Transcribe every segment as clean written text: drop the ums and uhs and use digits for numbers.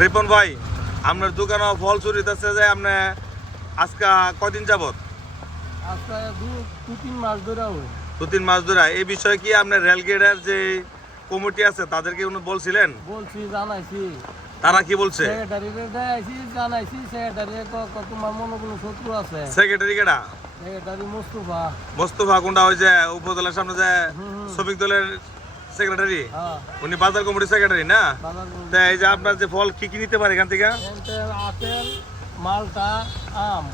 রিপন ভাই, আপনার দোকানে ফল চুরি হইতেছে যে আপনি আজকে কদিন যাবত? আজকে দু তিন মাস ধরে হয়। 2-3 মাস ধরে। এই বিষয়ে কি আপনার রেলগেটের যে কমিটি আছে তাদেরকে উনি বলছিলেন? বলছি, জানাইছি। তারা কি বলছে? সেক্রেটারিকে দেখাইছি, জানাইছি। সেক্রেটারি তোমার মনে কোনো শত্রু আছে? সেক্রেটারি কেডা? সেক্রেটারি মুস্তফা। মোস্তফা কোনটা? ওই যে উপজেলার সামনে যে শ্রমিক দলের সেক্রেটারি, হ্যাঁ, উনি বাজার কমিটির সেক্রেটারি না? বাজার তা এই যে আপনার যে ফল কি কি নিতে পারে এখান থেকে? আপেল, মালটা, আম।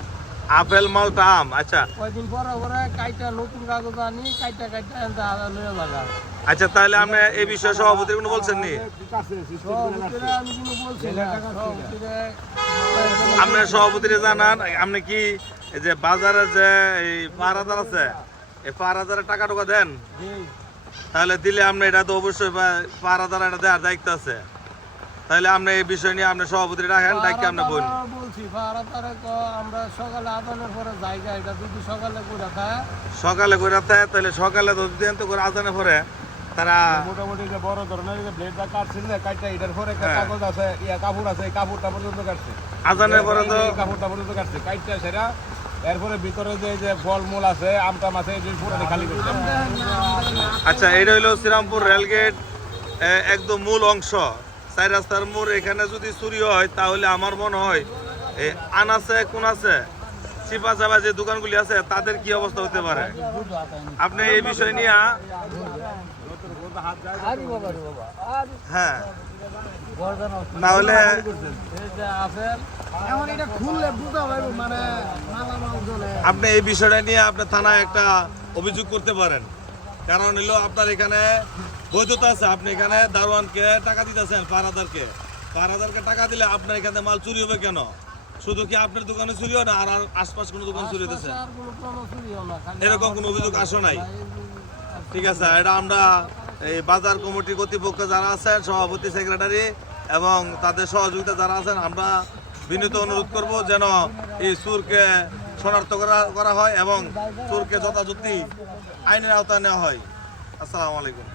আপেল, মালটা, আম। আচ্ছা কয়দিন পরে পরে কাইটা নতুন কাগজ আনি কাইটা লয়ে লাগা। আচ্ছা, তাহলে আপনি এই বিষয়ে সভাপতির কোনো বলছেন নি? সভাপতিরা আমি কিন্তু বলছি না, সভাপতিরা আপনার সভাপতিরে জানান। আপনি কি এই যে বাজারে যে এই পাহারাদার আছে, এই পাহারাদারের টাকা টুকা দেন? দেই। তাহলে দিলে আপনি এটা তো অবশ্যই পাহারাদার এটা দেওয়ার দায়িত্ব আছে। তাহলে আপনি এই বিষয় নিয়ে আপনি সভাপতি রাখেন, ডাকি আপনি বলুন। বলছি পাহারাদারে আমরা সকালে আদানের পরে জায়গা এটা যদি সকালে করে দেয়, সকালে করে থাকে, তাহলে সকালে তো দিন তো করে আজানে পরে তারা মোটামুটি যে বড় ধরনের যে ব্লেডটা কাটছিল না, কাটটা এটার পরে একটা কাগজ আছে, কাপড় আছে, এই কাপড়টা পর্যন্ত কাটছে। আজানের পরে তো এই কাপড়টা পর্যন্ত কাটছে, কাটটা সেটা এরপরে ভিতরে যে ফল মূল আছে, আমটাম আছে, এই পুরো খালি করছে। আচ্ছা, এটা হইলো শ্রীরামপুর রেলগেট একদম মূল অংশ, 4 রাস্তার মোড়। এখানে যদি চুরি হয় তাহলে আমার মনে হয় এই আনাছে কোন আছে চিপা চাপা যে দোকানগুলি আছে তাদের কি অবস্থা হতে পারে। আপনি এই বিষয় নিয়ে আরে বাবা রে বাবা, আর হ্যাঁ, গর্দান না হলে এই যে আপেল এখন এটা খুললে বুঝা যাবে মানে মালামাল জ্বলে। আপনি এই বিষয়টা নিয়ে আপনি থানায় একটা অভিযোগ করতে পারেন। কারণ হলো আপনার এখানে বৈধতা আছে, আপনি এখানে দারোয়ানকে টাকা দিতেছেন, পাহারাদারকে টাকা দিলে আপনার এখানে মাল চুরি হবে কেন? শুধু কি আপনার দোকানে চুরি হয় না, আর আশপাশ কোনো দোকান চুরি হতেছে? আর কোনো চুরিও না, খালি এরকম কোনো অভিযোগ আসে নাই? ঠিক আছে, এটা আমরা এই বাজার কমিটি কর্তৃপক্ষ যারা আছেন, সভাপতি, সেক্রেটারি এবং তাদের সহযোগিতা যারা আছেন, আমরা বিনীত অনুরোধ করব যেন এই চোরকে শনাক্ত করা হয় এবং চোরকে যথাযথ আইনের আওতায় নেওয়া হয়। আসসালামু আলাইকুম।